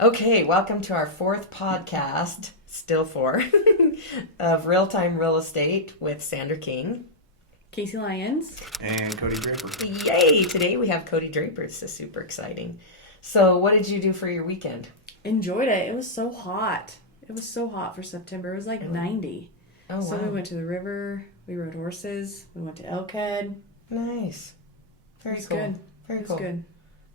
Okay, welcome to our fourth podcast, still four, of Real-Time Real Estate with Sandra King. Casey Lyons. And Cody Draper. Yay! Today we have Cody Draper. This is super exciting. So what did you do for your weekend? Enjoyed it. It was so hot. It was so hot for September. It was like 90. Oh, so wow. we went to the river. We rode horses. We went to Elkhead. Nice. Very It was cool. good. Very It was cool. good.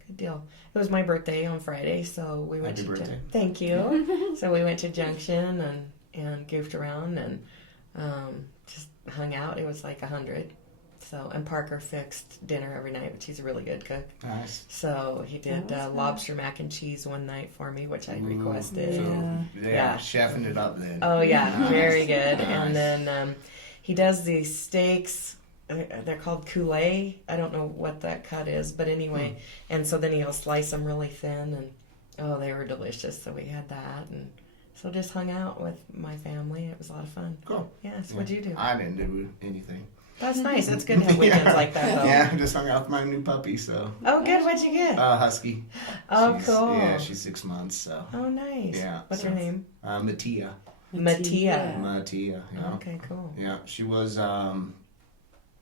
Good deal. It was my birthday on Friday, so we went Happy to birthday. Thank you. So we went to Junction and goofed around and just hung out. It was like 100. So and Parker fixed dinner every night, which he's a really good cook. Nice. So he did That was good. lobster mac and cheese one night for me, which I requested. So, Yeah. Yeah. chefing it up then. Oh yeah, Nice. very good. Nice. And then he does these steaks. They're called coulee. I don't know what that cut is, but anyway. And so then he'll slice them really thin, and they were delicious. So we had that, and so just hung out with my family. It was a lot of fun. Cool. Yes. What'd you do? I didn't do anything. That's nice. It's good to have weekends like that, though. Yeah, I just hung out with my new puppy, so. Oh, good. What'd you get? Husky. Oh, She's, cool. Yeah, she's 6 months, so. Oh, nice. Yeah. What's so, her name? Mattia. Mattia. Mattia, yeah. Okay, cool. Yeah, she was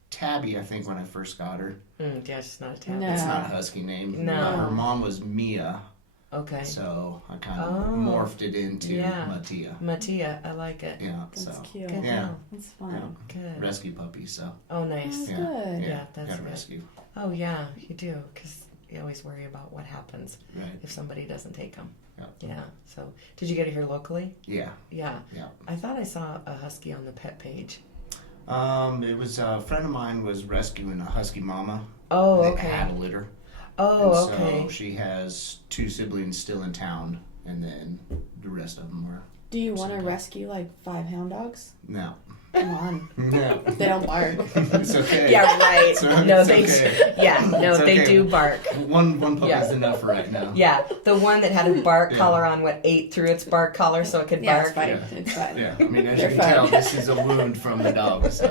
Tabby, I think, when I first got her. Yeah, she's not a tabby. No. It's not a husky name. No. Her mom was Mia, Okay. so I kind of Oh. morphed it into Yeah. Mattia. Mattia, I like it. Yeah, That's so. cute. Good Yeah. deal. That's fun. Good. Rescue puppy, so. Oh, nice. That's Yeah. good. Yeah, that's got a good. rescue. Oh, yeah, you do, because you always worry about what happens Right. if somebody doesn't take them. Yeah. Yeah. So, did you get it here locally? Yeah. Yeah. Yeah. I thought I saw a husky on the pet page. It was a friend of mine was rescuing a husky mama. Oh, that okay. had a litter. Oh, and okay. So she has 2 siblings still in town, and then the rest of them were. Do you want to Okay. rescue like 5 hound dogs? No. Come on. No. They don't bark. It's okay. Yeah, right. So No, it's they. okay. Yeah, no, It's they okay. do bark. One puppy's Yeah. enough for right now. Yeah, the one that had a bark Yeah. collar on, ate through its bark collar so it could Yeah, bark. it's fine. Yeah. It's fine. Yeah. I mean, as They're you can fine. tell, this is a wound from the dog. So.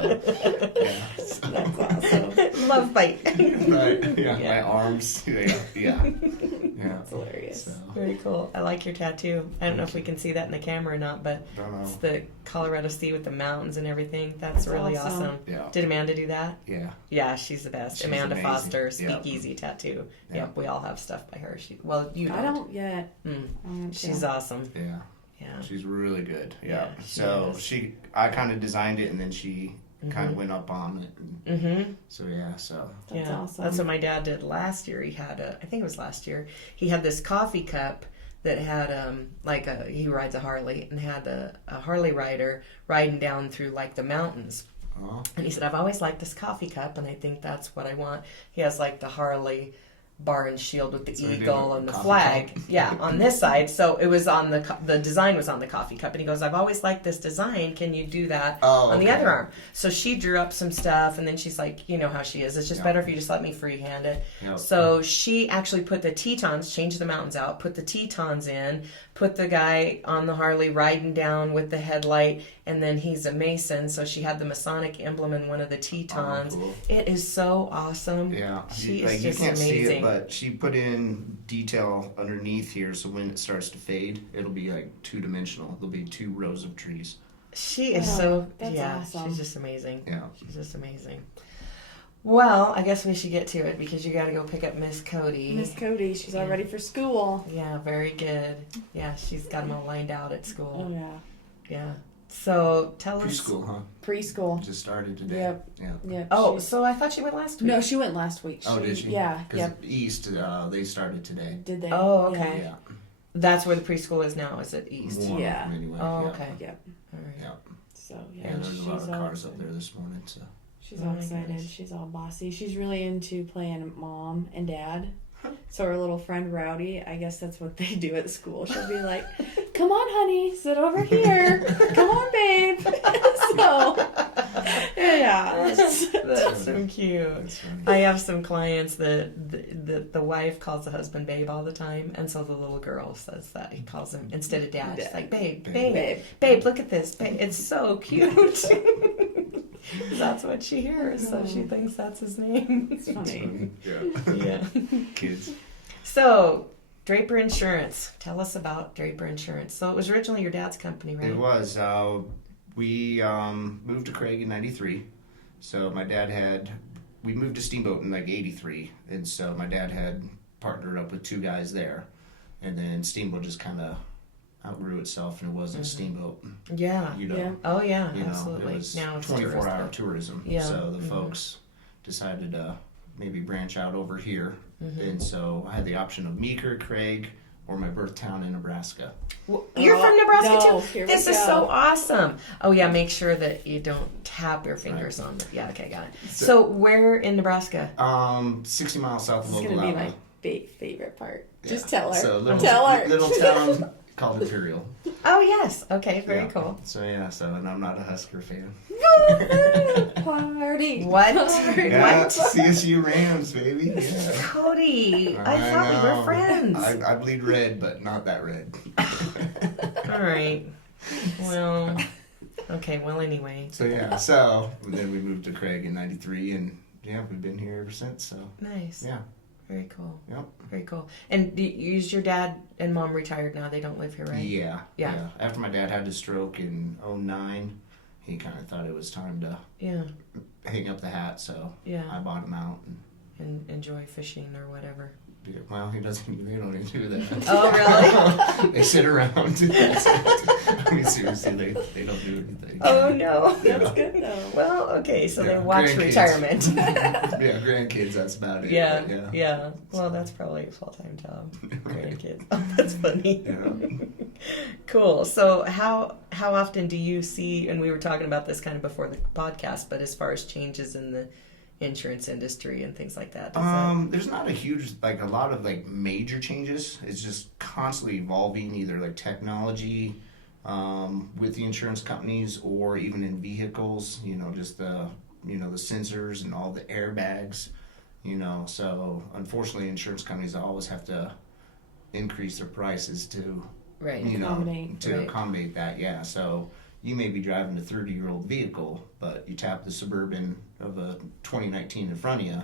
Yeah. So. That's awesome. Love bite. Right. Yeah. Yeah. My arms. Yeah. Yeah. Yeah. That's hilarious. So. Very cool. I like your tattoo. I don't know if we can see that in the camera or not, but Don't know. it's the Colorado Sea with the mountains and everything. That's really awesome. Yeah. Did Amanda do that? Yeah. Yeah, she's the best. She's Amanda amazing. Foster, Yep. Speakeasy Tattoo. Yep. Yep, we all have stuff by her. You I don't yet. She's awesome. Yeah. Yeah. She's really good. Yeah. Yeah, she so is. I kind of designed it, and then she kind of went up on it. And Mm-hmm. so yeah. So That's yeah. awesome. That's what my dad did last year. He had I think it was last year. He had this coffee cup that had he rides a Harley and had a Harley rider riding down through like the mountains. oh, And he said, I've always liked this coffee cup, and I think that's what I want. He has like the Harley bar and shield with the So he did eagle a and the coffee flag. cup. Yeah, on this side. So it was on the design was on the coffee cup. And he goes, I've always liked this design. Can you do that on the okay. other arm? So she drew up some stuff, and then she's like, you know how she is. It's just Yeah. better if you just let me freehand it. Yep. So she actually put the Tetons, changed the mountains out, put the Tetons in, put the guy on the Harley riding down with the headlight, and then he's a Mason, so she had the Masonic emblem in one of the Tetons. Oh, cool. It is so awesome. Yeah. She like is you just can't see amazing. it, but she put in detail underneath here, so when it starts to fade, it'll be like 2-dimensional. There'll be 2 rows of trees. She is Oh, so, that's yeah, awesome. she's just amazing. Yeah. She's just amazing. Well, I guess we should get to it because you got to go pick up Miss Cody. Miss Cody, she's all ready for school. Yeah, very good. Yeah, she's got them all lined out at school. Oh, yeah. Yeah. So tell us. Preschool, huh? Preschool. Just started today. Yep. Yeah. Yep. Oh, she's- so I thought she went last week. no, she went last week. Oh, did she? Yeah. Because Yep. East, they started today. Did they? Oh, okay. Yeah. That's where the preschool is now. Is it East? One Yeah. of them anyway. Oh, yeah. okay. Yep. All right. Yeah. So, Yeah, yeah. there's a lot of she's all cars up excited. there this morning, so. She's Oh all my excited. gosh. She's all bossy. She's really into playing mom and dad. So her little friend Rowdy, I guess that's what they do at school. She'll be like, "Come on, honey, sit over here. Come on, babe." So, yeah. That's so cute. That's funny. I have some clients that the wife calls the husband babe all the time, and so the little girl says that he calls him instead of dad. She's like babe, babe, babe, Babe. look at this, babe. It's so cute. That's what she hears, so she thinks that's his name. It's funny. Yeah. Yeah. Kids. So Draper Insurance. Tell us about Draper Insurance. So it was originally your dad's company, right? It was. We moved to Craig in '93. So my dad we moved to Steamboat in like '83, and so my dad had partnered up with two guys there, and then Steamboat just kind of outgrew itself, and it wasn't Steamboat. Yeah. You know. Yeah. Oh yeah, You know, absolutely. it was Now it's 24-hour tourism. Yeah. So the folks decided to maybe branch out over here, and so I had the option of Meeker, Craig, or my birth town in Nebraska. Well, you're from Nebraska no, too? here we This is go. so awesome. Oh yeah, make sure that you don't tap your fingers on the. Yeah, okay, got it. So where in Nebraska? 60 miles south of This is going to be Oklahoma. my favorite part. Yeah. Just tell her. So Tell her. little town called Imperial. Oh yes, okay, very Yeah. cool. So and I'm not a Husker fan. Party. What? Yeah, What? CSU Rams, baby. Yeah. Cody, I thought we were know. friends. I bleed red, but not that red. All right. Well, okay. Well, anyway. So then we moved to Craig in '93, and we've been here ever since. So Nice. yeah, Very cool. yep. Very cool. And is your dad and mom retired now? They don't live here, right? Yeah. After my dad had his stroke in '09, he kind of thought it was time to Yeah. hang up the hat, so Yeah. I bought him out. And enjoy fishing or whatever. Well, he doesn't. They don't even do that. Oh, really? They sit around. I mean, seriously, they don't do anything. Oh no. That's good though. Well, okay. So Yeah, they watch grandkids. retirement. Yeah, grandkids. That's about it. Yeah, but yeah. Well, that's probably a full-time job. Grandkids. Oh, that's funny. Yeah. Cool. So how often do you see, and we were talking about this kind of before the podcast, but as far as changes in the insurance industry and things like that? There's not a lot of major changes. It's just constantly evolving, either like technology with the insurance companies or even in vehicles, just the sensors and all the airbags, so unfortunately insurance companies always have to increase their prices to, right. Accommodate. Right. accommodate that. Yeah. So you may be driving a 30-year-old vehicle, but you tap the Suburban of a 2019 in front of you,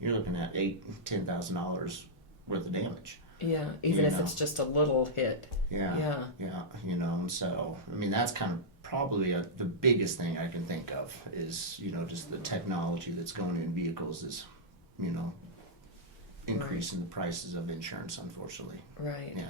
you're looking at $10,000 worth of damage. Yeah, even if know. it's just a little hit. Yeah. And so, I mean, that's kind of probably the biggest thing I can think of is, just the technology that's going in vehicles is, increasing the prices of insurance, unfortunately. Right. Yeah.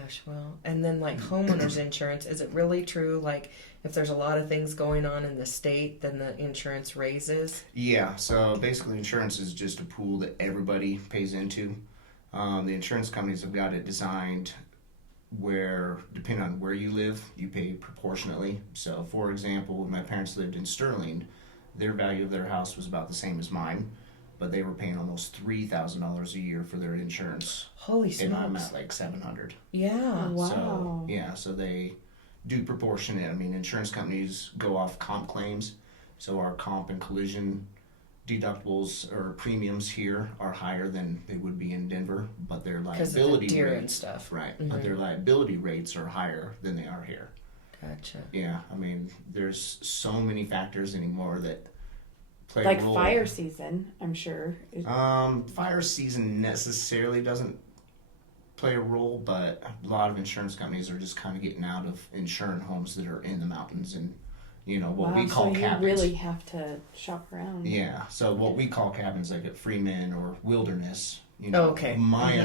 Gosh, well, and then homeowners insurance, is it really true? Like, if there's a lot of things going on in the state, then the insurance raises? Yeah, so basically insurance is just a pool that everybody pays into. The insurance companies have got it designed where, depending on where you live, you pay proportionately. So, for example, when my parents lived in Sterling, their value of their house was about the same as mine, but they were paying almost $3,000 a year for their insurance. Holy And I'm smokes. at $700. Yeah. Wow. So they do proportionate. I mean, insurance companies go off comp claims. So our comp and collision deductibles or premiums here are higher than they would be in Denver, but their Because of the liability deer rates, and stuff. right? But their liability rates are higher than they are here. Gotcha. Yeah, I mean, there's so many factors anymore that play Like a role. fire season, I'm sure. Fire season necessarily doesn't play a role, but a lot of insurance companies are just kind of getting out of insuring homes that are in the mountains and, what we call so cabins. you really have to shop around. Yeah, so what we call cabins, like at Freeman or Wilderness, Oh, okay. My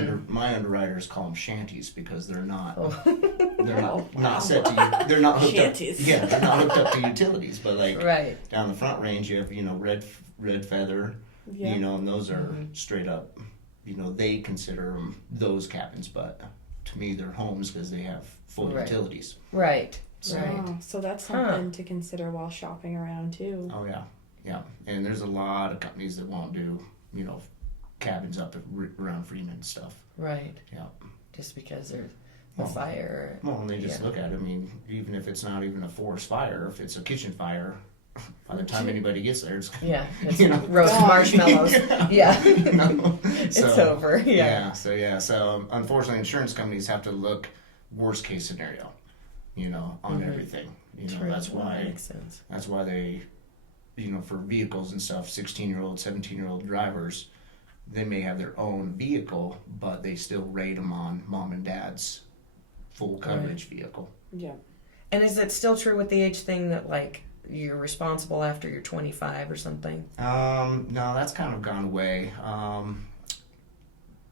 underwriters call them shanties because they're not Oh, not set to they're not hooked Shanties. up. Yeah, they're not hooked up to utilities, but Right. down the front range you have red feather, Yeah. and those are straight up, they consider them those cabins, but to me they're homes because they have full Right. utilities. Right. Right. Wow, so that's something to consider while shopping around too. Oh yeah, and there's a lot of companies that won't do cabins up around Freeman and stuff. Right. Yeah. Just because there's a fire. Well, and they just look at it. I mean, even if it's not even a forest fire, if it's a kitchen fire, by the time anybody gets there, it's Yeah. It's You know. roast Gone. marshmallows. Yeah. it's It's over. Yeah. So unfortunately, insurance companies have to look worst case scenario, on everything. True. That's Well, that why makes sense. they, for vehicles and stuff, 16-year-old, 17-year-old drivers, they may have their own vehicle, but they still rate them on mom and dad's full coverage vehicle. Yeah. And is it still true with the age thing that like you're responsible after you're 25 or something? No, that's kind of gone away.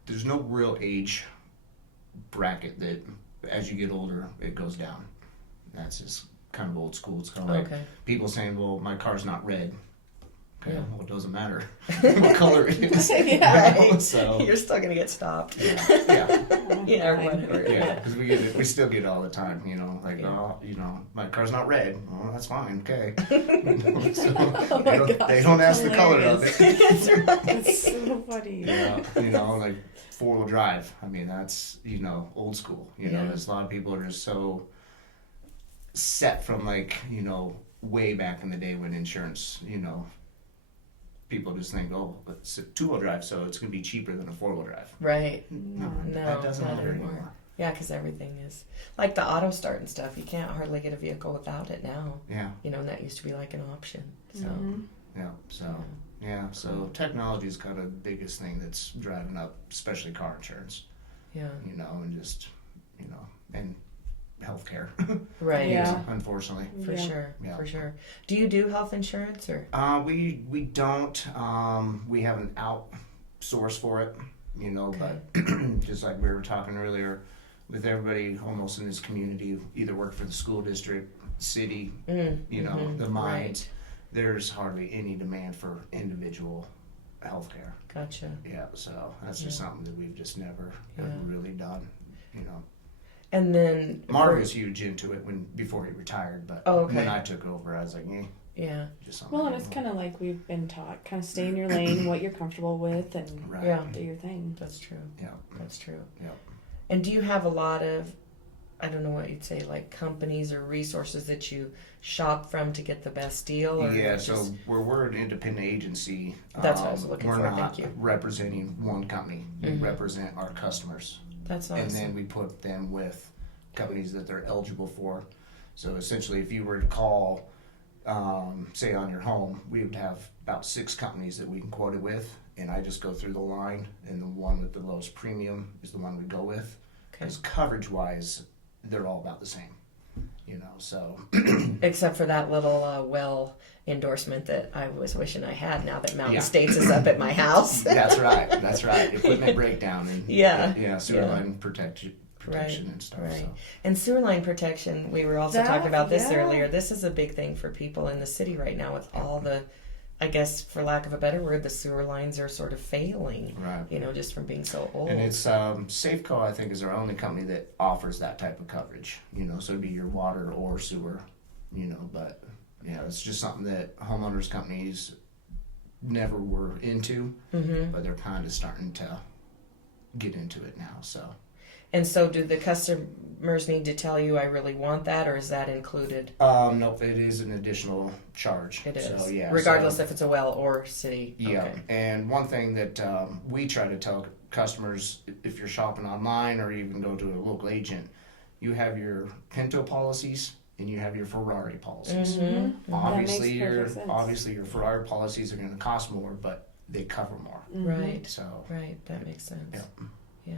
There's no real age bracket that as you get older it goes down. That's just kind of old school. It's kind of like people saying, well, my car's not red. Okay, well, it doesn't matter what color it is. Right. So you're still gonna get stopped. Yeah, or whatever. Yeah, because we still get it all the time. You know, like oh, you know, my car's not red. Well, that's fine. Okay. So they don't ask the color of it. That's right. That's so funny. Yeah, you know, like 4-wheel drive. I mean, that's old school. You know, there's a lot of people are just so set from like way back in the day when insurance people just think, oh, it's a 2-wheel drive, so it's going to be cheaper than a 4-wheel drive. Right. No, No, that doesn't not matter anymore. Yeah, because everything is like the auto start and stuff. You can't hardly get a vehicle without it now. Yeah. And that used to be like an option. So. So technology is kind of the biggest thing that's driving up, especially car insurance. Yeah. And just and healthcare. Right. Yeah. Unfortunately. For sure. Yeah. For sure. Do you do health insurance or? We don't. We have an outsource for it. But just like we were talking earlier, with everybody almost in this community, either work for the school district, city, the mines. Right. There's hardly any demand for individual healthcare. Gotcha. Yeah, so that's just something that we've just never really done. And then Mark was huge into it before he retired, but when I took over, I was like, yeah. Just something. Well, and it's kind of like we've been taught, kind of stay in your lane, what you're comfortable with, and do your thing. That's true. Yeah. That's true. Yeah. And do you have a lot of, I don't know what you'd say, like companies or resources that you shop from to get the best deal? Or Yeah, so we're an independent agency. That's what I was looking we're for. Not Thank you. representing one company. We represent our customers. That's awesome. And then we put them with companies that they're eligible for. So essentially, if you were to call, say on your home, we would have about 6 companies that we can quote it with, and I just go through the line, and the one with the lowest premium is the one we go with. Because coverage-wise, they're all about the same. So. Except for that little well endorsement that I was wishing I had now that Mountain States is up at my house. That's right. Equipment breakdown and sewer line protection and stuff. Right. So. And sewer line protection, we were also talking about this earlier. This is a big thing for people in the city right now with all the, I guess, for lack of a better word, the sewer lines are sort of failing. Right. Just from being so old. And it's Safeco, I think, is our only company that offers that type of coverage. So it'd be your water or sewer. But it's just something that homeowners companies never were into, but they're kind of starting to get into it now. So. And so, do the customers need to tell you, I really want that, or is that included? Nope, it is an additional charge. It is. So, regardless if it's a well or city. Yeah. Okay. And one thing that we try to tell customers, if you're shopping online or even go to a local agent, you have your Pinto policies and you have your Ferrari policies. Obviously, your Ferrari policies are going to cost more, but they cover more. Right. So. Right. That makes sense. Yeah.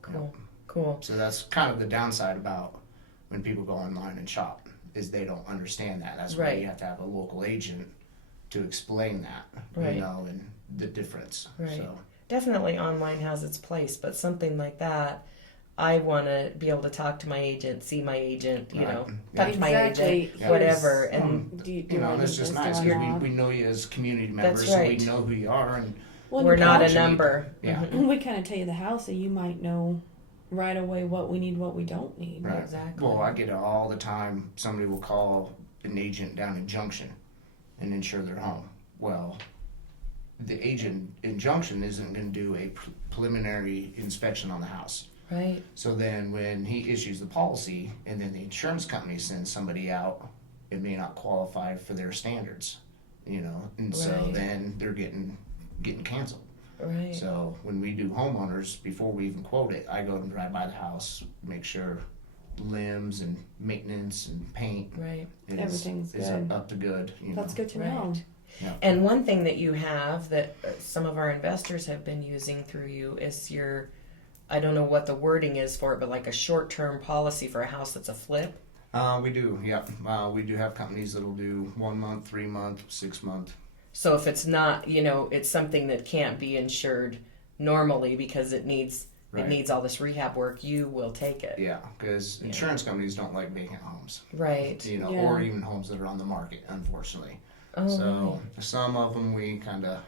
Cool. Yeah. Cool. So that's kind of the downside about when people go online and shop, is they don't understand that. That's why you have to have a local agent to explain that, and the difference. Right. So. Definitely online has its place, but something like that, I want to be able to talk to my agent, see my agent, talk to my agent, whatever. And, that's just nice because we know you as community members, so we know who you are. And we're not a number. Yeah. We kind of tell you the house, so you might know right away what we need, what we don't need. Right. Exactly. Well, I get it all the time. Somebody will call an agent down in Junction and insure their home. Well, the agent in Junction isn't going to do a preliminary inspection on the house. Right. So then when he issues the policy and then the insurance company sends somebody out, it may not qualify for their standards, and so then they're getting canceled. Right. So when we do homeowners, before we even quote it, I go and drive by the house, make sure limbs and maintenance and paint Right. Everything's is good. up to good. That's good to know. Yeah. And one thing that you have that some of our investors have been using through you is your, I don't know what the wording is for it, but like a short-term policy for a house that's a flip. We do, yeah. We do have companies that'll do 1 month, 3 month, 6 month. So if it's not, it's something that can't be insured normally because it needs all this rehab work, you will take it. Yeah, because insurance companies don't like vacant homes. Right. Or even homes that are on the market, unfortunately. Oh, So some of them we kind of,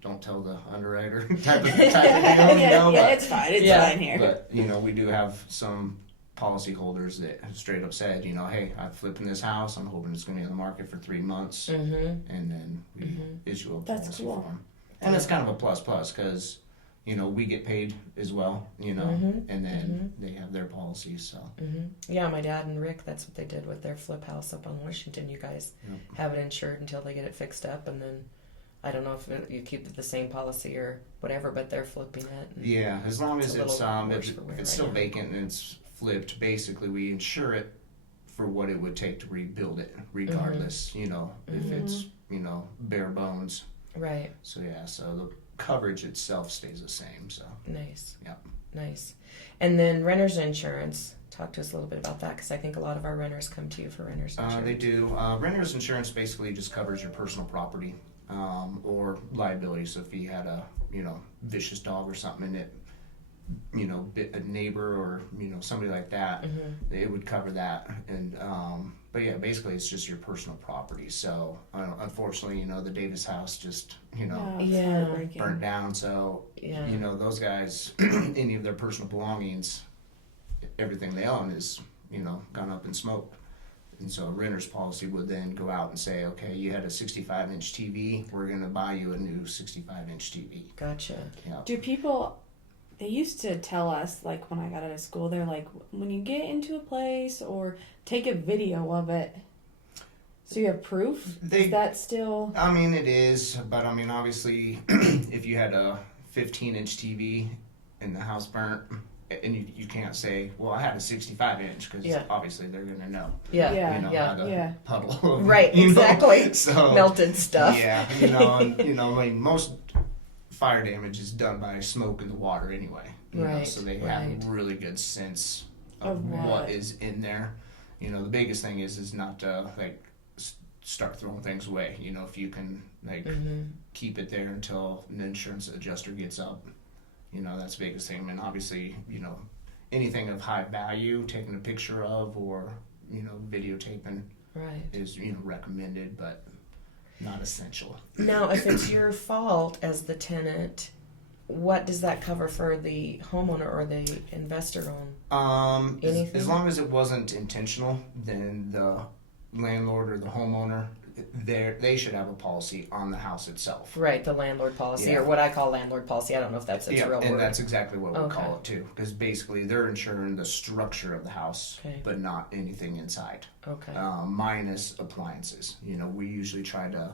don't tell the underwriter type of deal. It's fine. It's fine here. But, we do have some policyholders that have straight up said, hey, I'm flipping this house. I'm hoping it's going to be on the market for 3 months. And then we issue a policy for them. And it's kind of a plus because, we get paid as well, and then they have their policies. So Yeah, my dad and Rick, that's what they did with their flip house up on Washington. You guys have it insured until they get it fixed up, and then I don't know if you keep the same policy or whatever, but they're flipping it. Yeah, as long as it's if it's still now. vacant and it's flipped, basically we insure it for what it would take to rebuild it, regardless. If it's bare bones. Right. So so the coverage itself stays the same. So Nice. Yeah. Nice. And then renter's insurance. Talk to us a little bit about that, because I think a lot of our renters come to you for renter's insurance. They do. Renter's insurance basically just covers your personal property or liability. So if you had a vicious dog or something and it bit a neighbor or somebody like that, it would cover that. And but yeah, basically it's just your personal property. So unfortunately, the Davis house just burnt down. So those guys, any of their personal belongings, everything they own is gone up in smoke. And so a renter's policy would then go out and say, okay, you had a 65-inch TV, we're going to buy you a new 65-inch TV. Gotcha. Yeah. Do people, they used to tell us, like when I got out of school, they're like, when you get into a place or take a video of it, so you have proof? Is that still? I mean, it is, but I mean, obviously, if you had a 15-inch TV and the house burnt, and you can't say, well, I had a 65-inch, because obviously they're going to know. By the puddle. Right, exactly. So, melted stuff. Yeah, I mean, most fire damage is done by smoke in the water anyway. Right. So they have a really good sense of what is in there. The biggest thing is not to start throwing things away. If you can keep it there until an insurance adjuster gets up. That's the biggest thing. And obviously, anything of high value, taking a picture of or, videotaping is, recommended, but not essential. Now, if it's your fault as the tenant, what does that cover for the homeowner or the investor on? Anything? As long as it wasn't intentional, then the landlord or the homeowner, they should have a policy on the house itself. Right, the landlord policy, or what I call landlord policy. I don't know if that's its real word. And that's exactly what we call it too, because basically they're insuring the structure of the house, but not anything inside. Okay. Minus appliances. We usually try to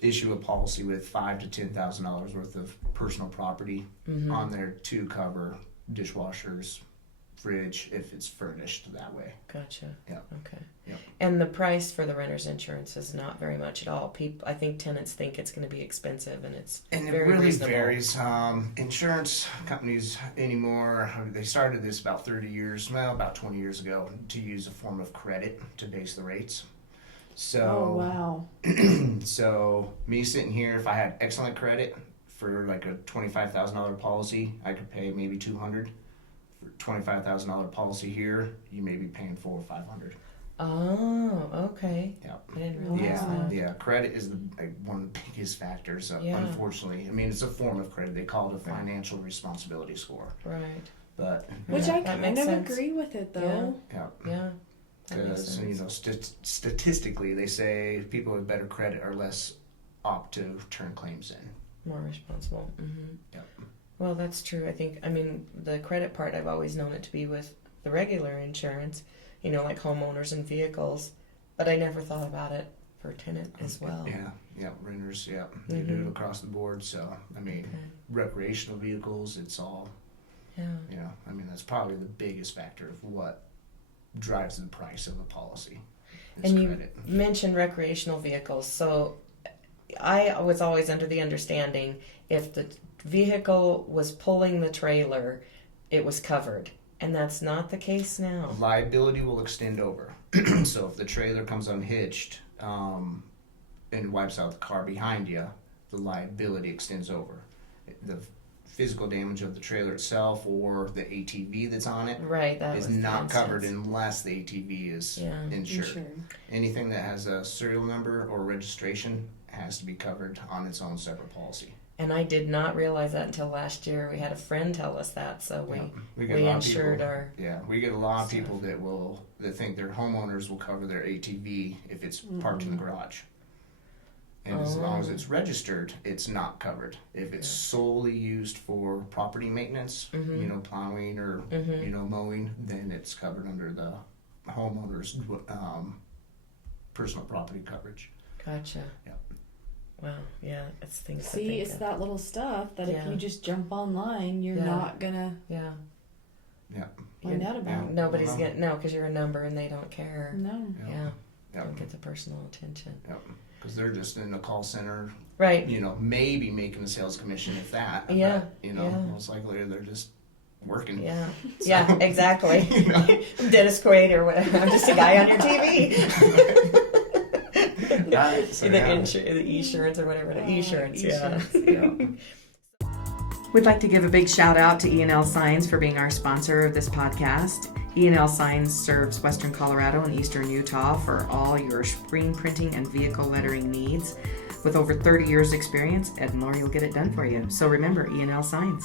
issue a policy with $5,000 to $10,000 worth of personal property on there to cover dishwashers, fridge, if it's furnished that way. Gotcha. Yeah. Okay. Yep. And the price for the renter's insurance is not very much at all. I think tenants think it's going to be expensive, and it's and very it really reasonable. varies. Insurance companies anymore, they started this about 20 years ago, to use a form of credit to base the rates. So, so me sitting here, if I had excellent credit for like a $25,000 policy, I could pay maybe $200. $25,000 policy here, you may be paying $400 or $500. Oh, okay. Yeah. I didn't realize that. Yeah. Credit is one of the biggest factors. Unfortunately, I mean, it's a form of credit. They call it a financial responsibility score. Right. But which I kind of agree with it though. Yeah. Because statistically, they say people with better credit are less apt to turn claims in. More responsible. Mm-hmm. Yep. Well, that's true. I mean, the credit part, I've always known it to be with the regular insurance, like homeowners and vehicles, but I never thought about it for tenant as well. Yeah, renters, they do it across the board. So, I mean, recreational vehicles, it's all, I mean, that's probably the biggest factor of what drives the price of a policy. And credit. You mentioned recreational vehicles, so I was always under the understanding if the vehicle was pulling the trailer, it was covered. And that's not the case now. Liability will extend over. So if the trailer comes unhitched and wipes out the car behind you, the liability extends over. The physical damage of the trailer itself or the ATV that's on it Right, that is was the not covered instance. unless the ATV is Yeah. insured. Anything that has a serial number or registration has to be covered on its own separate policy. And I did not realize that until last year. We had a friend tell us that, so We we insured our. Yeah, we get a lot of stuff. people that think their homeowners will cover their ATV if it's parked in the garage. And as long as it's registered, it's not covered. If it's solely used for property maintenance, plowing or mowing, then it's covered under the homeowner's personal property coverage. Gotcha. Yep. Wow. Yeah, it's things. to See, think it's of. that little stuff that if Yeah. you just jump online, you're Yeah. not gonna Yeah. find out about. Yeah. Nobody's Well, getting because you're a number and they don't care. No. Yeah. Yep. Don't get the personal attention. Yep. Because they're just in the call center, Right. maybe making a sales commission if that. Yeah, But, yeah. most likely they're just working. Yeah. So, Yeah. Exactly. you know. I'm Dennis Quaid or whatever. I'm just a guy on your TV. Right, so, yeah. The insurance or whatever. The insurance. Yeah. Insurance. We'd like to give a big shout out to E&L Signs for being our sponsor of this podcast. E&L Signs serves Western Colorado and Eastern Utah for all your screen printing and vehicle lettering needs. With over 30 years experience, Ed and Lori will get it done for you. So remember, E&L Signs.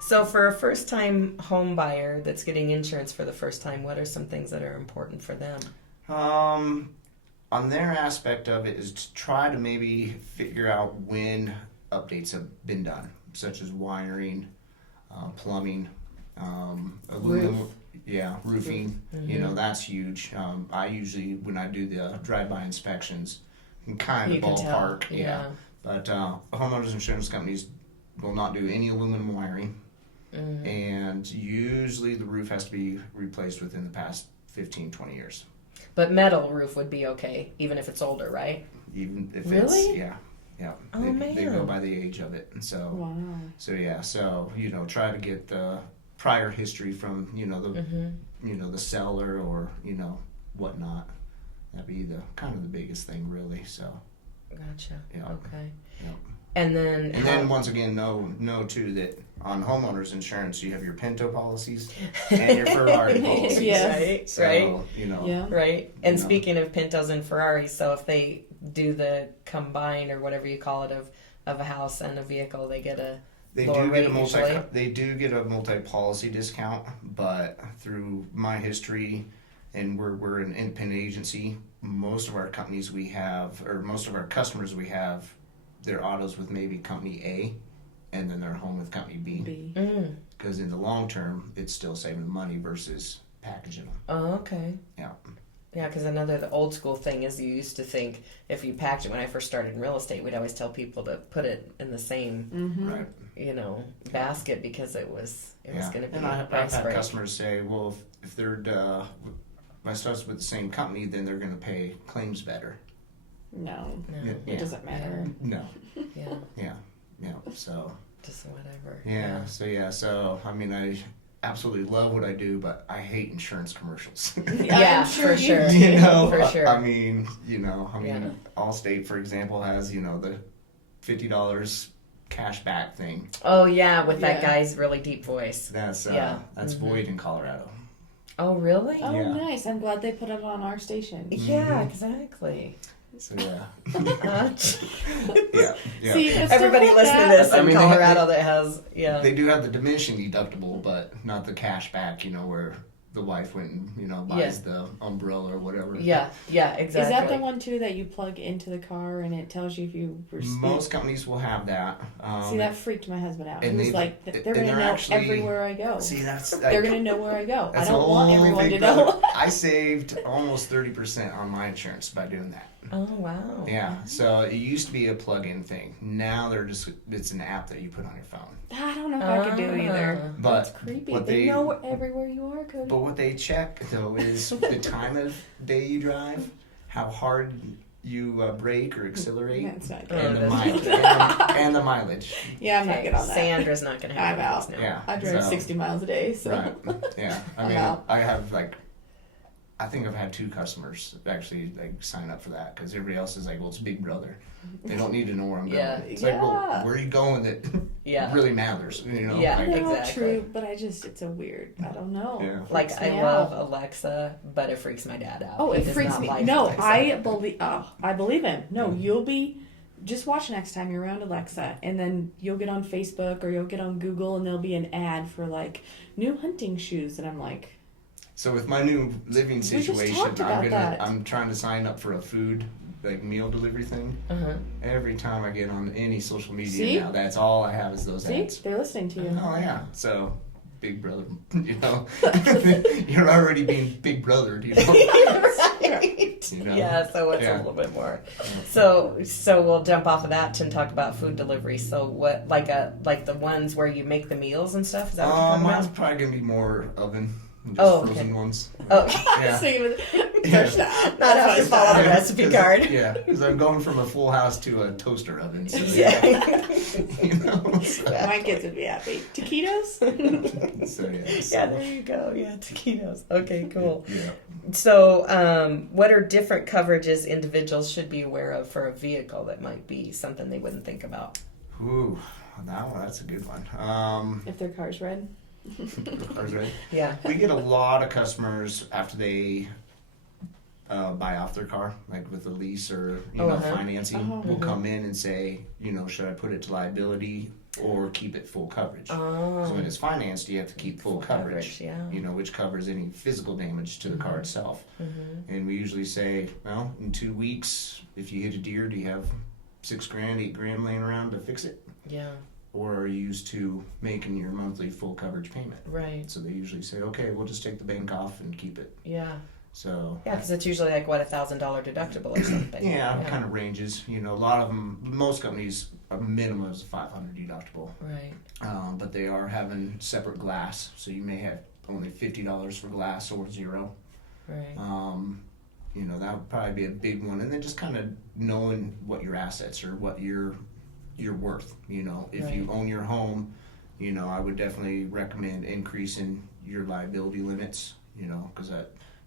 So for a first-time home buyer that's getting insurance for the first time, what are some things that are important for them? On their aspect of it is to try to maybe figure out when updates have been done, such as wiring, plumbing, aluminum, roofing. That's huge. I usually, when I do the drive-by inspections, can kind of You can tell, ballpark, yeah. But homeowners insurance companies will not do any aluminum wiring, and usually the roof has to be replaced within the past 15, 20 years. But metal roof would be okay, even if it's older, right? Even if Really? it's Oh, they go man. by the age of it, and so Wow. so try to get the prior history from the seller or whatnot. That'd be the kind of the biggest thing, really. So Gotcha. Yeah. Okay. Yeah. And then then once again, know too that on homeowners insurance you have your Pinto policies and your Ferrari policies. Yes. Right, So, right. Yeah. Right. And You know. speaking of Pintos and Ferraris, so if they do the combine or whatever you call it of a house and a vehicle, they get a They lower do rate get a usually? they do get a multi-policy discount, but through my history, and we're an independent agency, most of our companies we have, or most of our customers we have, their autos with maybe company A, and then they're home with company B. Because in the long term, it's still saving money versus packaging them. Oh, okay. Yeah. Yeah, because the old school thing is you used to think if you packed it, when I first started in real estate, we'd always tell people to put it in the same, Right. basket because it was going to be And a I've price had break. customers say, well, if they're my stuff's with the same company, then they're going to pay claims better. No. No. It doesn't matter. No. Yeah, Yeah. So. just whatever. So I mean, I absolutely love what I do, but I hate insurance commercials. Yeah, I'm sure for you sure. do. For sure. I mean, Yeah. Allstate, for example, has the $50 cash back thing. Oh yeah, with that Yeah. guy's really deep voice. That's Yeah. void in Colorado. Oh really? Oh, Yeah. nice. I'm glad they put it on our station. Yeah, exactly. So yeah, Uh, yeah. See, I still Everybody have listen to that. this I in mean, they have- Colorado that has They do have the diminishing deductible, but not the cash back. Where the wife went and buys the umbrella or whatever. Yeah, exactly. Is that the one too that you plug into the car and it tells you if you were Most companies will have that. See, that freaked my husband out. He and was they've- like, and they're going to they're know actually- everywhere I go. See, that's They're going to know where I go. I That's don't a want whole everyone big to brother. know. I saved almost 30% on my insurance by doing that. Oh wow. Yeah. So it used to be a plug-in thing. Now it's an app that you put on your phone. I don't know if I could do it either. But That's creepy. what They know everywhere you are, Cody. what they check though is the time of day you drive, how hard you brake or accelerate, That's not good. and the that's mileage. And the mileage. Yeah, I'm not Okay, good on that. Sandra's not going to have I'm one of out. those now. Yeah. I drive so- 60 miles a day, so. Right. Yeah. I I'm mean, out. I have I think I've had 2 customers actually sign up for that because everybody else is like, well, it's Big Brother. They don't need to know where I'm going. Yeah. It's like, well, Yeah. where are you going that Yeah. really matters? You know? Yeah. Like, No, Exactly. true, but it's a weird, I don't know. Yeah. Like, Freaks I me love out. Alexa, but it freaks my dad out. Oh, He it does freaks not me. like No, Alexa. I believe him. No, you'll be, just watch next time you're around Alexa, and then you'll get on Facebook or you'll get on Google, and there'll be an ad for new hunting shoes, and I'm like, So with my new living just situation, talked about that. I'm trying to sign up for a food meal delivery thing. Uh-huh. Every time I get on any social media See? now, that's all I have is those see, ads. they're listening to you. Oh yeah. So Big Brother, you're already being Big Brothered, Right. You know? Yeah, so it's Yeah. a little bit more. So we'll jump off of that and talk about food delivery. So what, like the ones where you make the meals and stuff? Is that what you're talking Mine's about? probably gonna be more oven, just Oh, okay. frozen ones. Oh, Yeah. So you would Yeah. push that. not have to follow the recipe card. Yeah, because I'm going from a full house to a toaster oven. So Yeah. you know. So, My kids would be happy. Taquitos? so yeah. Yeah, there you go. Yeah, taquitos. Okay, cool. Yeah. So, what are different coverages individuals should be aware of for a vehicle that might be something they wouldn't think about? Ooh, that's a good one. If their car's red. Cars ready? Yeah. We get a lot of customers after they buy off their car, like with a lease or financing, Oh. will come in and say, should I put it to liability or keep it full coverage? Because when it's financed, you have to keep full coverage. Yeah. Which covers any physical damage to the car itself. Mm-hmm. And we usually say, well, in 2 weeks, if you hit a deer, do you have $6,000, $8,000 laying around to fix it? Yeah. Or are you used to making your monthly full coverage payment? Right. So they usually say, okay, we'll just take the bank off and keep it. Yeah. So Yeah, because it's usually like $1,000 deductible or something. yeah, it kind of ranges. A lot of them, most companies, a minimum is $500 deductible. Right. But they are having separate glass, so you may have only $50 for glass or $0. Right. That would probably be a big one, and then just kind of knowing what your assets or what you're worth. If you own your home, I would definitely recommend increasing your liability limits. Because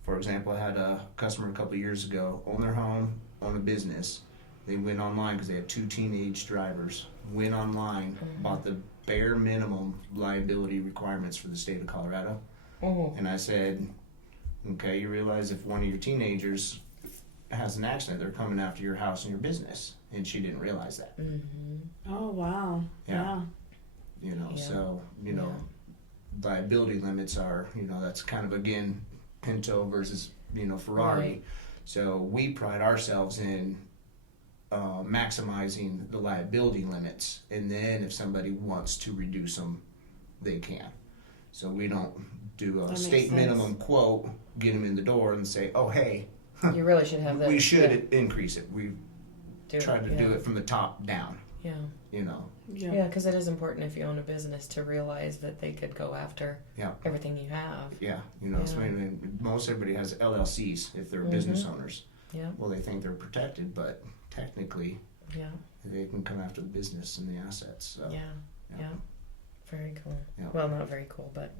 for example, I had a customer a couple of years ago own their home, own a business. They went online because they had 2 teenage drivers. Went online, bought the bare minimum liability requirements for the state of Colorado, and I said, okay, you realize if one of your teenagers has an accident, they're coming after your house and your business. And she didn't realize that. Mm-hmm. Oh, wow. Yeah. Yeah. So, liability limits are, that's kind of, again, Pinto versus, Ferrari. Right. So we pride ourselves in maximizing the liability limits. And then if somebody wants to reduce them, they can. So we don't do a That makes state sense. minimum quote, get them in the door and say, oh, hey, You really should have that. we should increase it. We do try to do it from the top down, Yeah. Yeah. Because it is important if you own a business to realize that they could go after Yeah. everything you have. Yeah, Yeah. So most everybody has LLCs if they're business owners. Yeah. Well, they think they're protected, but technically Yeah. they can come after the business and the assets. So. Yeah. Yeah. Very cool. Yeah. Well, not very cool, but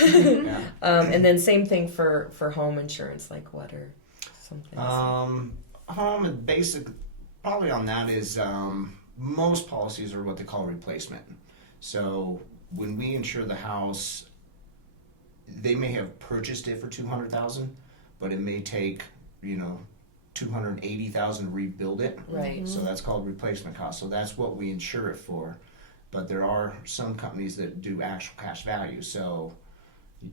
Yeah. and then same thing for home insurance. Like, what are some things? Home and basic, probably on that is most policies are what they call replacement. So when we insure the house, they may have purchased it for $200,000, but it may take $280,000 to rebuild it. Right. So that's called replacement cost. So that's what we insure it for. But there are some companies that do actual cash value. So,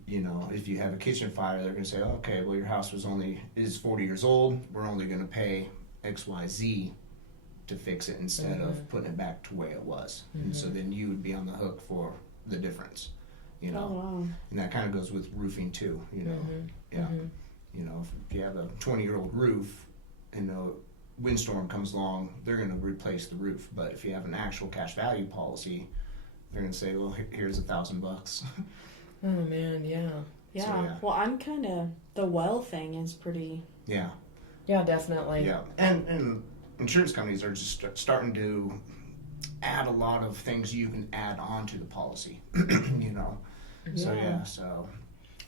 if you have a kitchen fire, they're going to say, okay, well, your house is 40 years old. We're only going to pay XYZ to fix it instead of putting it back to where it was. And so then you would be on the hook for the difference, Oh, wow. And that kind of goes with roofing too, Yeah. If you have a 20-year-old roof and a windstorm comes along, they're going to replace the roof. But if you have an actual cash value policy, they're going to say, well, here's $1,000. Oh man, yeah. Yeah. So, yeah. Well, I'm kind of, the well thing is pretty, Yeah. Yeah, definitely. Yeah, and insurance companies are just starting to add a lot of things you can add on to the policy, you know. So Yeah. so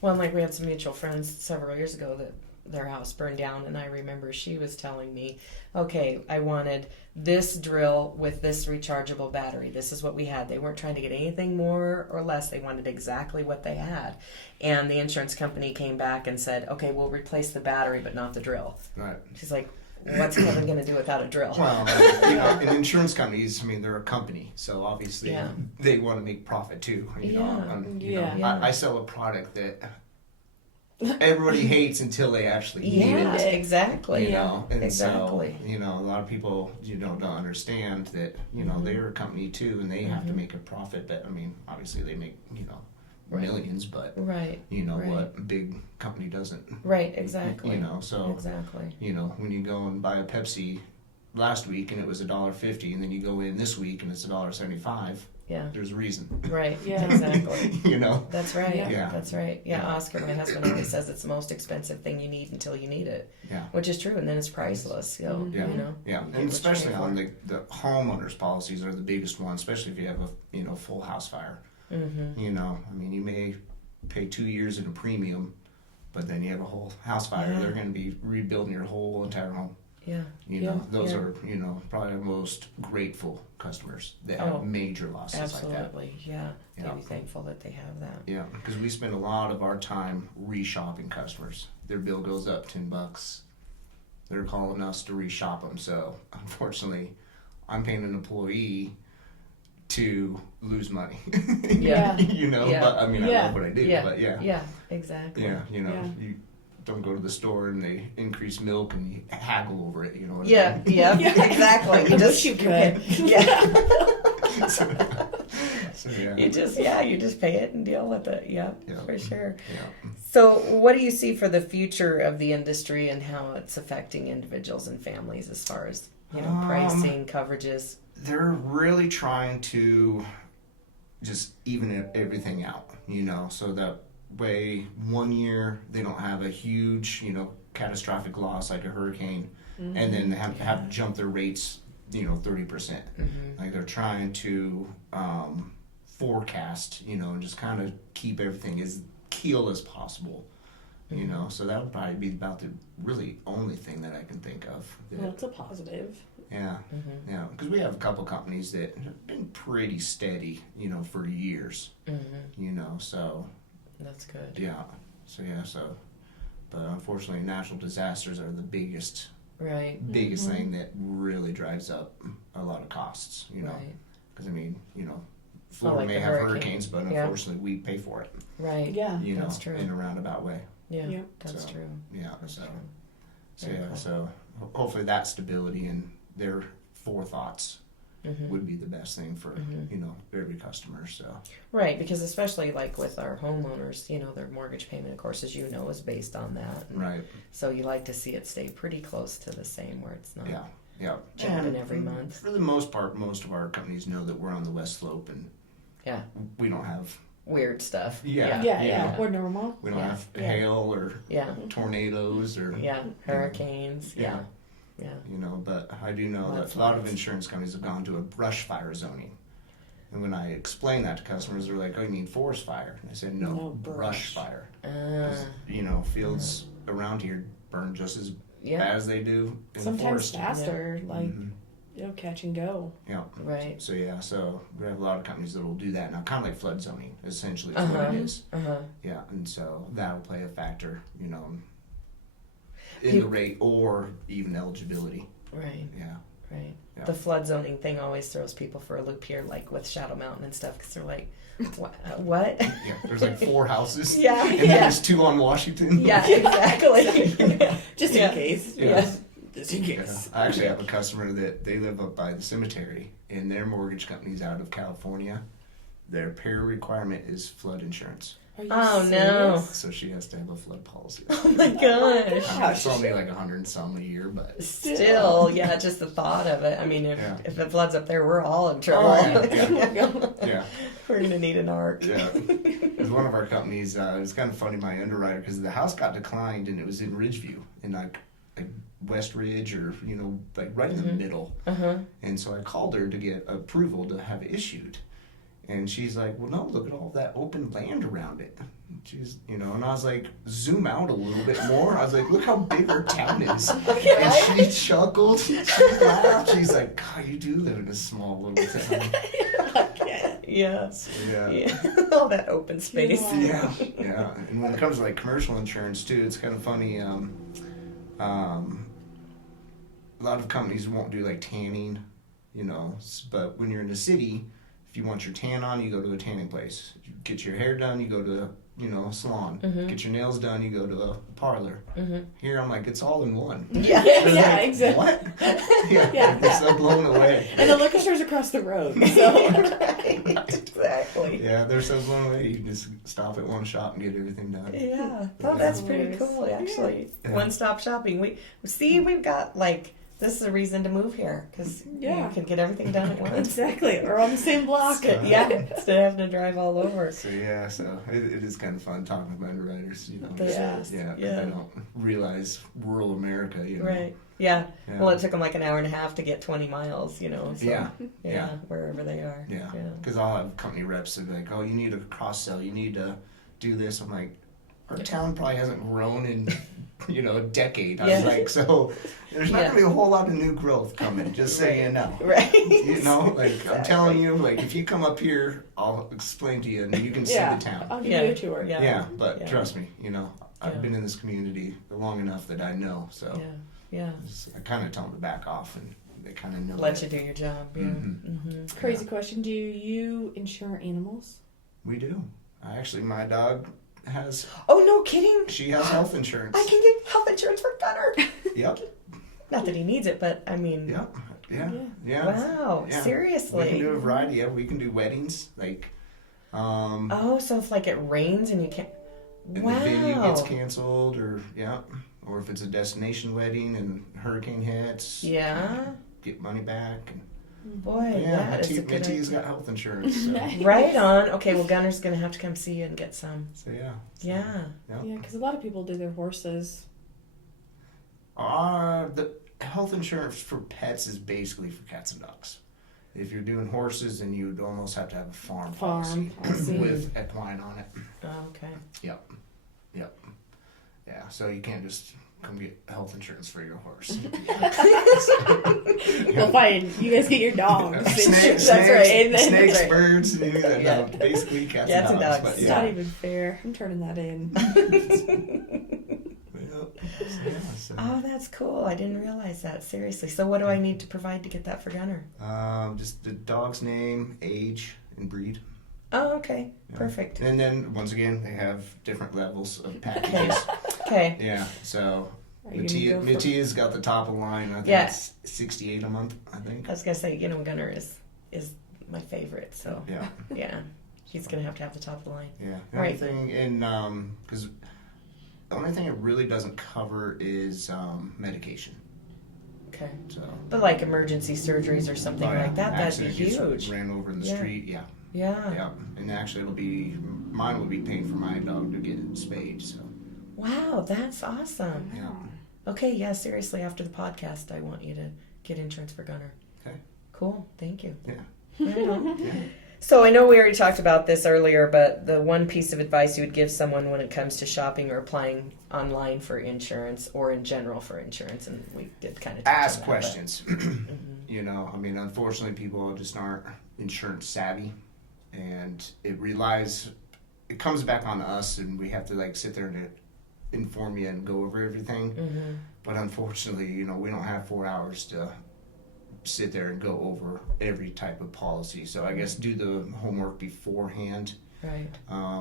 Well, like we had some mutual friends several years ago that their house burned down, and I remember she was telling me, okay, I wanted this drill with this rechargeable battery. This is what we had. They weren't trying to get anything more or less. They wanted exactly what they had. And the insurance company came back and said, okay, we'll replace the battery, but not the drill. right. She's like, what's Kevin going to do without a drill? Well, you know, and insurance companies, I mean, they're a company, so obviously Yeah. they want to make profit too. You know, you know, Yeah. I sell a product that everybody hates until they actually need Yeah, it. exactly. You know, and Exactly. so, you know, a lot of people, you know, don't understand that, you know, they're a company too, and they have to make a profit. But I mean, obviously they make, you know, millions, but Right. you know Right. what, a big company doesn't. Right, exactly. You know, so Exactly. you know, when you go and buy a Pepsi last week and it was $1.50, and then you go in this week and it's $1.75, Yeah. there's a reason. Right. Yeah. Exactly. You know. That's right. Yeah. That's right. Yeah, Oscar, my husband, always says it's the most expensive thing you need until you need it. Yeah. Which is true, and then it's priceless. So, Yeah. you know. Yeah, you get what and you especially pay on for. the homeowners policies are the biggest one, especially if you have a, you know, full house fire. Mm-hmm. You know, I mean, you may pay 2 years in a premium, but then you have a whole house fire. Yeah. They're going to be rebuilding your whole entire home. Yeah. You Yeah, know, those yeah. are, you know, probably the most grateful customers that Oh, have major losses like that. Absolutely. Yeah. Yeah. They'd be thankful that they have that. Yeah, because we spend a lot of our time reshopping customers. Their bill goes up $10. They're calling us to reshop them. So unfortunately, I'm paying an employee to lose money. Yeah. You know, Yeah. but I mean, I Yeah. love what I do. Yeah. But yeah, Yeah. Exactly. yeah, you know, Yeah. you don't go to the store and they increase milk and you haggle over it. You know what Yeah. I mean? Yeah. Exactly. I wish you could. Yeah. So yeah, You just pay it and deal with it. Yeah, Yeah. for sure. yeah. So, what do you see for the future of the industry and how it's affecting individuals and families as far as pricing, coverages? They're really trying to just even everything out, you know, so that way 1 year they don't have a huge, you know, catastrophic loss like a hurricane, and then they have to jump their rates, you know, 30%. Like they're trying to forecast, you know, and just kind of keep everything as keel as possible. You know, so that would probably be about the really only thing that I can think of. That, Well, it's a positive. yeah, yeah, because we have a couple companies that have been pretty steady, you know, for years. You know, so That's good. yeah, but unfortunately, natural disasters are the biggest Right. thing that really drives up a lot of costs. You know, Right. because I mean, you know, Florida like may the have hurricane. hurricanes, but Yeah. unfortunately, we pay for it. Right. Yeah. You know, That's true. in a roundabout way. Yeah. Yeah. That's So, true. Yeah, That's so. true. So Very yeah, cool. so hopefully that stability and their forethoughts would be the best thing for you know every customer. So Right, because especially like with our homeowners, you know, their mortgage payment, of course, as you know, is based on that. And right, so you like to see it stay pretty close to the same, where it's not yeah. jumping every month. For the most part, most of our companies know that we're on the west slope and Yeah. we don't have Weird stuff. Yeah. Yeah. We're normal. we don't Yeah. have Yeah. hail or Yeah. tornadoes or Yeah. Hurricanes. Yeah. Yeah. you know. But I do know that Lots a lot of of it. insurance companies have gone to a brush fire zoning. And when I explain that to customers, they're like, "Oh, you mean forest fire?" And I said, "No, No, brush brush. fire." 'Cause, you know, fields around here burn just as Yeah. bad as they do in the Sometimes forest. faster, like Mhm. catch and go. Yeah. Right. So yeah, so we have a lot of companies that will do that now, kind of like flood zoning, essentially is what it is. Yeah, and so that will play a factor, you know, in the rate or even eligibility. Right. Yeah. Right. Yeah. The flood zoning thing always throws people for a loop here, like with Shadow Mountain and stuff, because they're like, what? Yeah. There's like 4 houses. Yeah, And yeah. then there's 2 on Washington. Yeah, exactly. Just Yeah. in case. Yeah. Just in Yeah. case. I actually have a customer that they live up by the cemetery, and their mortgage company's out of California. Their pair requirement is flood insurance, Are you Oh, no. serious? so she has to have a flood policy. Oh my gosh. It's only like 100 and some a year, but Still, yeah, just the thought of it. I mean, Yeah. if it floods up there, we're all in trouble. yeah. We're going to need an ark. Yeah, as one of our companies, it was kind of funny. My underwriter, because the house got declined and it was in Ridgeview, and I West Ridge or, like right in the middle. Uh-huh. And so I called her to get approval to have it issued. And she's like, well, no, look at all that open land around it. She's, and I was like, zoom out a little bit more. I was like, look how big our town is. And she chuckled, she laughed. She's like, God, you do live in a small little town. Yeah. Yeah. All that open space. Yeah. And when it comes to like commercial insurance too, it's kind of funny. A lot of companies won't do like tanning, but when you're in the city, if you want your tan on, you go to a tanning place. You get your hair done, you go to a salon. Mm-hmm. Get your nails done, you go to a parlor. Mm-hmm. Here I'm like, it's all in one. Yeah, exactly. What? Yeah. They're so blown away. And the liquor store's across the road. So Right. Exactly. Yeah, they're so blown away. You can just stop at one shop and get everything done. Yeah. Oh, that's pretty Hilarious. cool, actually. Yeah. One-stop shopping. We've got like. This is a reason to move here because Yeah. you can get everything done at once. exactly, or on the same block. Yeah, instead of having to drive all over. So it is kind of fun talking with underwriters. Yeah. Yeah, because I don't realize rural America. Right. Yeah. Yeah. Well, it took them like an hour and a half to get 20 miles. So, Yeah. wherever they are. Yeah. Because I'll have company reps that be like, "Oh, you need to cross sell. You need to do this." I'm like, our town probably hasn't grown in, a decade. I was like, so there's not going to be a whole lot of new growth coming, just so you know. Right. I'm telling you, like, if you come up here, I'll explain to you and you can see the town. I'll give you a tour. Yeah, but trust me, I've been in this community long enough that I know, so Yeah. I kind of tell them to back off and they kind of know. Let you do your job. Yeah. Mm-hmm. Mm-hmm. Crazy question. Do you insure animals? We do. My dog has... Oh, no kidding. She has health insurance. I can get health insurance for Gunner. Yep. Not that he needs it, but I mean. Yep. Yeah. Wow. Yeah. Seriously. We can do a variety. Yeah, we can do weddings. Like, Oh, so if like it rains and you can't. and Wow. the venue gets canceled, or if it's a destination wedding and hurricane hits. Yeah. Get money back. And, Boy, that is a good Minty's idea. got health insurance. So, Right on. Okay, well, Gunner's going to have to come see you and get some. so yeah. Yeah. Yeah, because a lot of people do their horses. The health insurance for pets is basically for cats and dogs. If you're doing horses, then you'd almost have to have a farm policy with equine on it. Oh, okay. Yep. Yeah, so you can't just come get health insurance for your horse. Well, fine. You guys get your dogs. Snakes, That's right. snakes, right. birds, no, basically cats and dogs. But, It's not even fair. I'm turning that in. Oh, that's cool. I didn't realize that. Seriously. So what do I need to provide to get that for Gunner? Just the dog's name, age, and breed. Oh, okay. Yeah. Perfect. And then, once again, they have different levels of packages. Okay. Yeah, so Are you gonna go for- Matia's got the top of the line. I think Yeah. it's $68 a month, I think. I was going to say, Gunner is my favorite. So, Yeah, yeah. He's going to have the top of the line. yeah. The Right. only thing because the only thing it really doesn't cover is medication. Okay. So, But like emergency surgeries or something like that, that'd be Accident gets huge. Ran over in the Yeah. street, yeah. Yeah. And actually, mine will be paying for my dog to get spayed. So, Wow, that's awesome. yeah. Okay, yeah, seriously, after the podcast, I want you to get insurance for Gunner. Okay. Cool, thank you. Yeah. Right on. Yeah. So I know we already talked about this earlier, but the one piece of advice you would give someone when it comes to shopping or applying online for insurance or in general for insurance, and we did kind of touch Ask on that, questions. Unfortunately, people just aren't insurance savvy, and it comes back on us, and we have to sit there and inform you and go over everything. Mm-hmm. But unfortunately, we don't have 4 hours to sit there and go over every type of policy. So I guess do the homework beforehand. Right.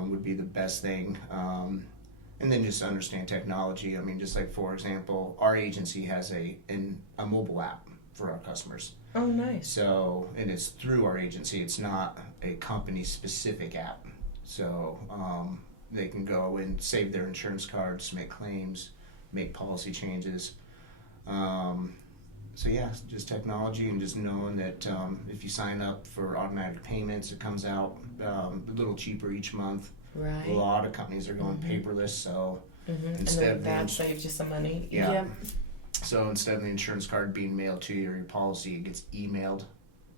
Would be the best thing. And then just understand technology. I mean, just like, for example, our agency has a mobile app for our customers. Oh, nice. So, and it's through our agency. It's not a company-specific app. So they can go and save their insurance cards, make claims, make policy changes. So yeah, just technology and just knowing that if you sign up for automatic payments, it comes out a little cheaper each month. Right. A lot of companies are going paperless, so Mm-hmm. instead and of then that them- saves you some money. Yeah. Yep. So instead of the insurance card being mailed to you or your policy, it gets emailed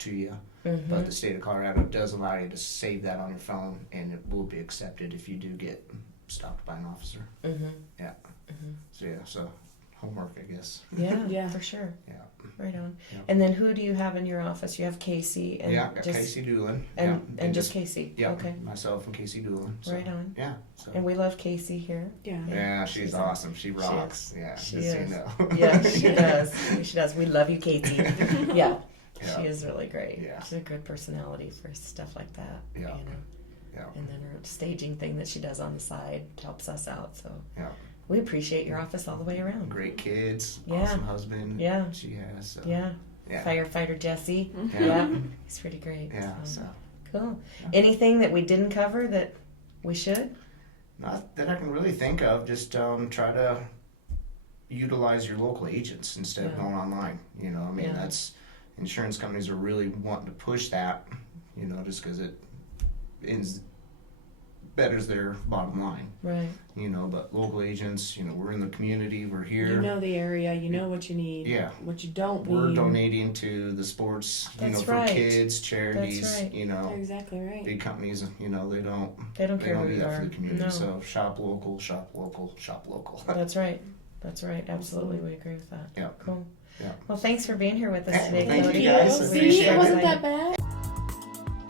to you. Mm-hmm. But the state of Colorado does allow you to save that on your phone, and it will be accepted if you do get stopped by an officer. Mm-hmm. Yeah. Mm-hmm. So homework, I guess. Yeah, Yeah. for sure. Yeah. Right on. Yeah. And then who do you have in your office? You have Casey and Got Casey Doolin. and just Casey. Yeah. Okay. Myself and Casey Doolin. So, Right on. Yeah. So. And we love Casey here. Yeah. Yeah, she's awesome. She rocks. is. Yeah, She just so you is. know. Yeah, she does. She does. We love you, Casey. Yeah. Yeah. She is really great. Yeah. She's a good personality for stuff like that. Yeah. You know? Yeah. And then her staging thing that she does on the side helps us out. So Yeah. we appreciate your office all the way around. Great kids. Yeah. Awesome husband. Yeah. She has. So. Yeah. Yeah. Firefighter Jesse. Yeah. Yeah. He's pretty great. Yeah. So. Cool. Yeah. Anything that we didn't cover that we should? Not that I can really think of. Just try to utilize your local agents instead of Yeah. going online. You know, I mean, Yeah. that's insurance companies are really wanting to push that. You know, just because it betters their bottom line. Right. You know, but local agents, you know, we're in the community. We're here. You know the area. You know what you need. Yeah. What you don't We're need. donating to the sports, you know, That's for right. kids, charities, That's right. you know. You're exactly right. Big companies, you know, they don't They don't care who do you that are. for the community. No. So shop local, shop local, shop local. That's right. That's right. Absolutely. We agree with that. Yeah. Cool. Yeah. Well, thanks for being here with us Hey, today, well, thank Cody. you guys. We See, appreciate it wasn't it. that bad.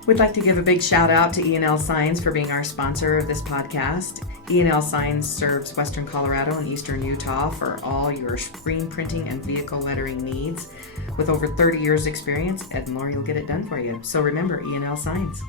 We'd like to give a big shout out to E&L Signs for being our sponsor of this podcast. E&L Signs serves Western Colorado and Eastern Utah for all your screen printing and vehicle lettering needs. With over 30 years experience, Ed Moore will get it done for you. So remember, E&L Signs.